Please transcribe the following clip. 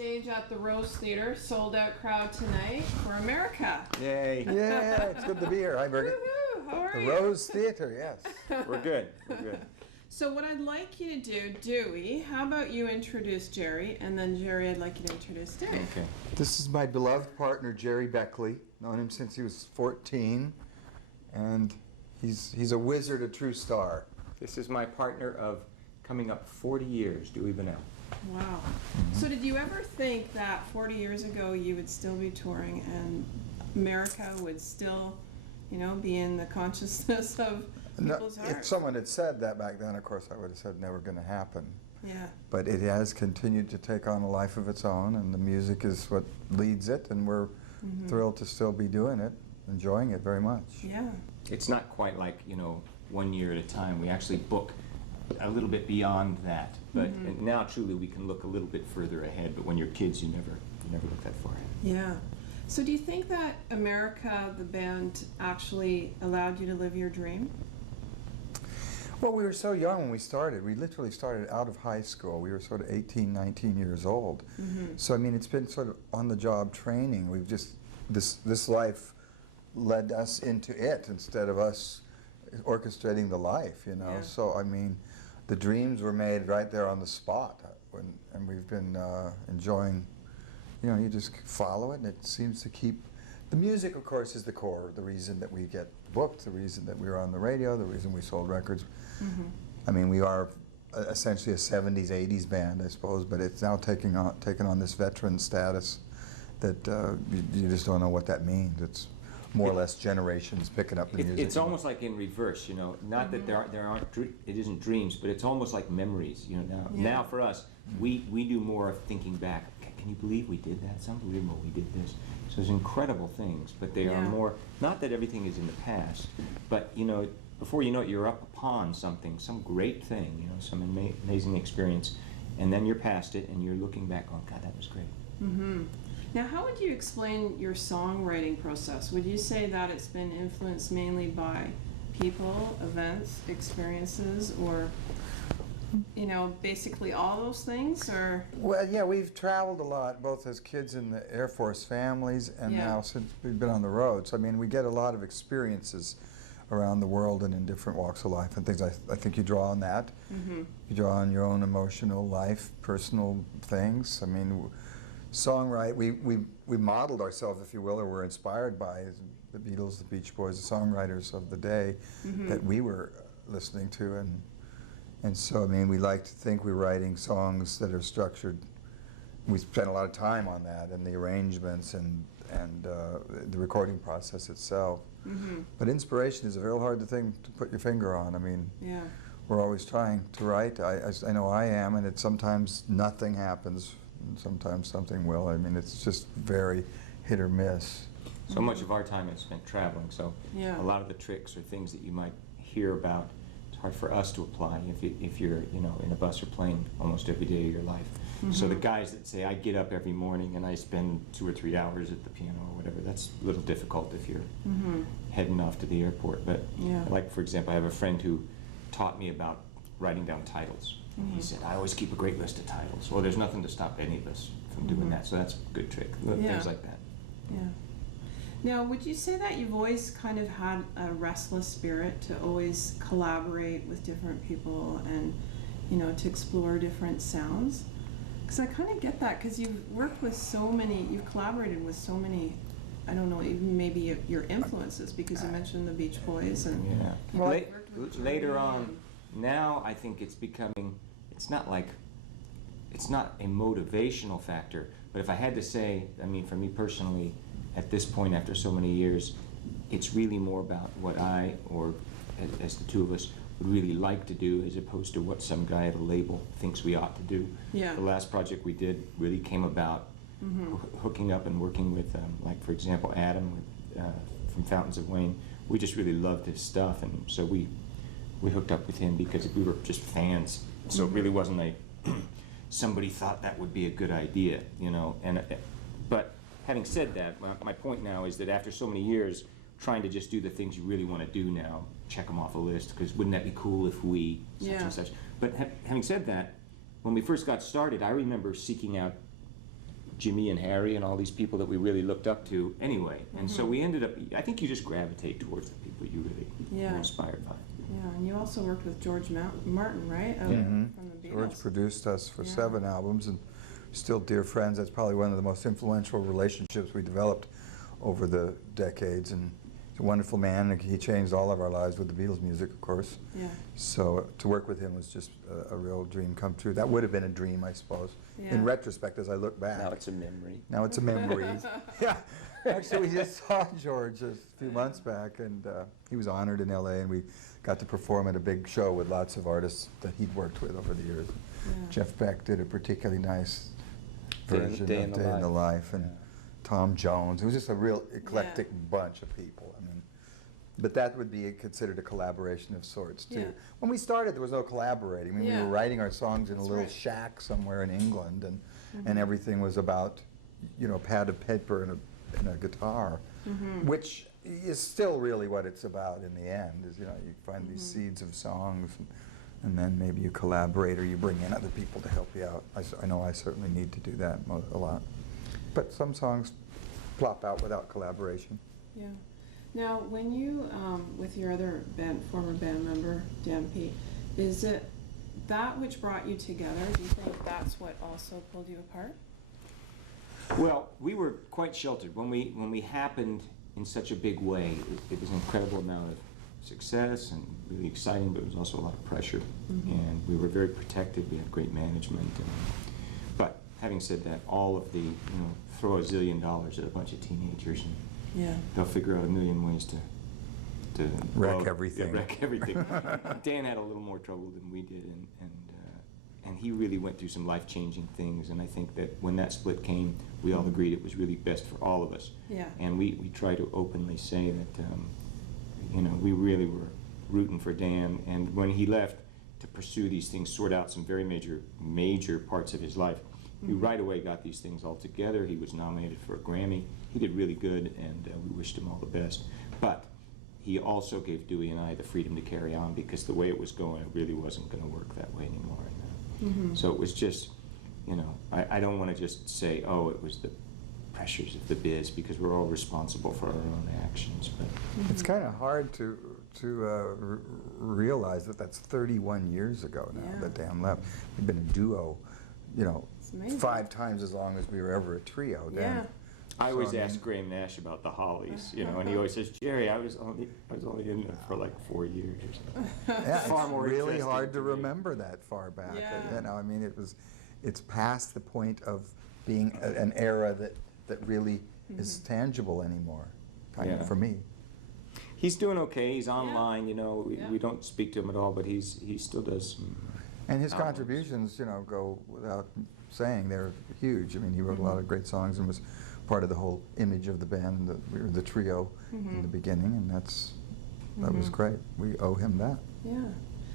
stage at the Rose Theatre, sold out crowd tonight for America. Yay. Yeah, it's good to be here. Hi, Birgit. Woohoo! How are The you? Rose Theatre, yes. We're good. We're good. So what I'd like you to do, Dewey, how about you introduce Jerry, and then Jerry, I'd like you to introduce Dewey. Okay. This is my beloved partner, Jerry Beckley. Known him since he was 14, and he's a wizard, a true star. This is my partner of coming up 40 years, Dewey Bunnell. Wow. So did you ever think that 40 years ago you would still be touring and America would still, you know, be in the consciousness of people's If hearts? someone had said that back then, of course, I would have said never going to happen. Yeah. But it has continued to take on a life of its own, and the music is what leads it, and we're thrilled to still be doing it, enjoying it very much. Yeah. It's not quite like, 1 year at a time. We actually book a little bit beyond that. But now truly we can look a little bit further ahead, but when you're kids you never look that far ahead. Yeah. So do you think that America, the band, actually allowed you to live your dream? Well, we were so young when we started. We literally started out of high school. We were sort of 18, 19 years old. So, I mean, it's been sort of on-the-job training. We've just, this life led us into it instead of us orchestrating the life, you know. Yeah. So, I mean, the dreams were made right there on the spot. And we've been enjoying, you just follow it, and it seems to keep. The music, of course, is the core, the reason that we get booked, the reason that we're on the radio, the reason we sold records. I mean, we are essentially a 70s, 80s band, I suppose, but it's now taking on this veteran status that you just don't know what that means. It's more or less generations picking up the music. It's almost like in reverse, not that there aren't, it isn't dreams, but it's almost like memories, Now for us, we do more of thinking back. Can you believe we did that? It's unbelievable we did this. So there's incredible things, but they are more, not that everything is in the past, but before you know it, you're up upon something, some great thing, some amazing experience, and then you're past it and you're looking back, oh God, that was great. Now, how would you explain your songwriting process? Would you say that it's been influenced mainly by people, events, experiences, or, basically all those things, or? Well, yeah, we've traveled a lot, both as kids in the Air Force families and now since we've been on the road. So, I mean, we get a lot of experiences around the world and in different walks of life and things. I think you draw on that. You draw on your own emotional life, personal things. I mean, we modeled ourselves, if you will, or were inspired by the Beatles, the Beach Boys, the songwriters of the day that we were listening to, and so, I mean, we like to think we're writing songs that are structured. We spent a lot of time on that, and the arrangements and the recording process itself. But inspiration is a real hard thing to put your finger on. I mean, we're always trying to write. I know I am, and sometimes nothing happens. And sometimes something will. I mean, it's just very hit or miss. So much of our time is spent traveling, so a lot of the tricks or things that you might hear about, it's hard for us to apply if you're in a bus or plane almost every day of your life. So the guys that say, I get up every morning and I spend 2 or 3 hours at the piano or whatever, that's a little difficult if you're heading off to the airport. But like, for example, I have a friend who taught me about writing down titles. He said, I always keep a great list of titles. Well, there's nothing to stop any of us from doing that, so that's a good trick, things like that. Yeah. Now, would you say that you've always kind of had a restless spirit to always collaborate with different people and, to explore different sounds? Because I kind of get that, because you've worked with so many, you've collaborated with so many, I don't know, even maybe your influences, because you mentioned the Beach Boys and later on, now I think it's becoming, it's not a motivational factor, but if I had to say, I mean, for me personally, at this point after so many years, it's really more about what I, or as the two of us, would really like to do as opposed to what some guy at a label thinks we ought to do. Yeah. The last project we did really came about hooking up and working with, like for example, Adam from Fountains of Wayne. We just really loved his stuff, and so we hooked up with him because we were just fans. So it really wasn't a somebody thought that would be a good idea, but having said that, my point now is that after so many years trying to just do the things you really want to do now, check them off a list, because wouldn't that be cool if we such and such. But having said that, when we first got started, I remember seeking out Jimmy and Harry and all these people that we really looked up to anyway. And so we ended up, I think you just gravitate towards the people you really are inspired by. Yeah, and you also worked with George Martin, right? Mm-hmm. From the Beatles. George produced us for 7 albums, and still dear friends. That's probably one of the most influential relationships we developed over the decades. And he's a wonderful man. He changed all of our lives with the Beatles music, of course. Yeah. So to work with him was just a real dream come true. That would have been a dream, I suppose. Yeah. In retrospect, as I look back. Now it's a memory. Now it's a memory. Yeah. Actually, we just saw George a few months back, and he was honored in L.A., and we got to perform at a big show with lots of artists that he'd worked with over the years. Yeah. Jeff Beck did a particularly nice version Day of in the Day in the Life, and Tom Jones. It was just a real eclectic bunch of people. I mean, but that would be considered a collaboration of sorts, too. Yeah. When we started, there was no collaborating. I mean, we were writing our songs in a little right. shack somewhere in England, and everything was about, you know, a pad of paper and a guitar, which is still really what it's about in the end, is, you know, you find these seeds of songs, and then maybe you collaborate or you bring in other people to help you out. I know I certainly need to do that a lot. But some songs plop out without collaboration. Yeah. Now, when you, with your other former band member, Dan P., is it that which brought you together? Do you think that's what also pulled you apart? Well, we were quite sheltered. When we happened in such a big way, it was an incredible amount of success and really exciting, but it was also a lot of pressure. And we were very protected. We had great management. But having said that, all of the, you know, throw $1 zillion at a bunch of teenagers and they'll figure out a million ways to wreck everything. Yeah, wreck everything. Dan had a little more trouble than we did, and he really went through some life-changing things, and I think that when that split came, we all agreed it was really best for all of us. Yeah. And we try to openly say that, you know, we really were rooting for Dan, and when he left to pursue these things, sort out some very major parts of his life, we right away got these things all together. He was nominated for a Grammy. He did really good, and we wished him all the best. But he also gave Dewey and I the freedom to carry on, because the way it was going, it really wasn't going to work that way anymore. So it was just, you know, I don't want to just say, oh, it was the pressures of the biz, because we're all responsible for our own actions. But it's kind of hard to realize that that's 31 years ago now that Dan left. We've been a duo, you know, 5 times as long as we were ever a trio. Dan. I always ask Graham Nash about the Hollies, you know, and he always says, Jerry, I was only in there for like 4 years or something. Yeah, Far it's more really hard to me. remember that far back. Yeah. You know, I mean, it's past the point of being an era that really is tangible anymore, kind of, for me. He's doing okay. He's online, you know. We don't speak to him at all, but he still does some And his contributions, you know, go without saying. They're huge. I mean, he wrote a lot of great songs and was part of the whole image of the band. We were the trio in the beginning, and that was great. We owe him that. Yeah.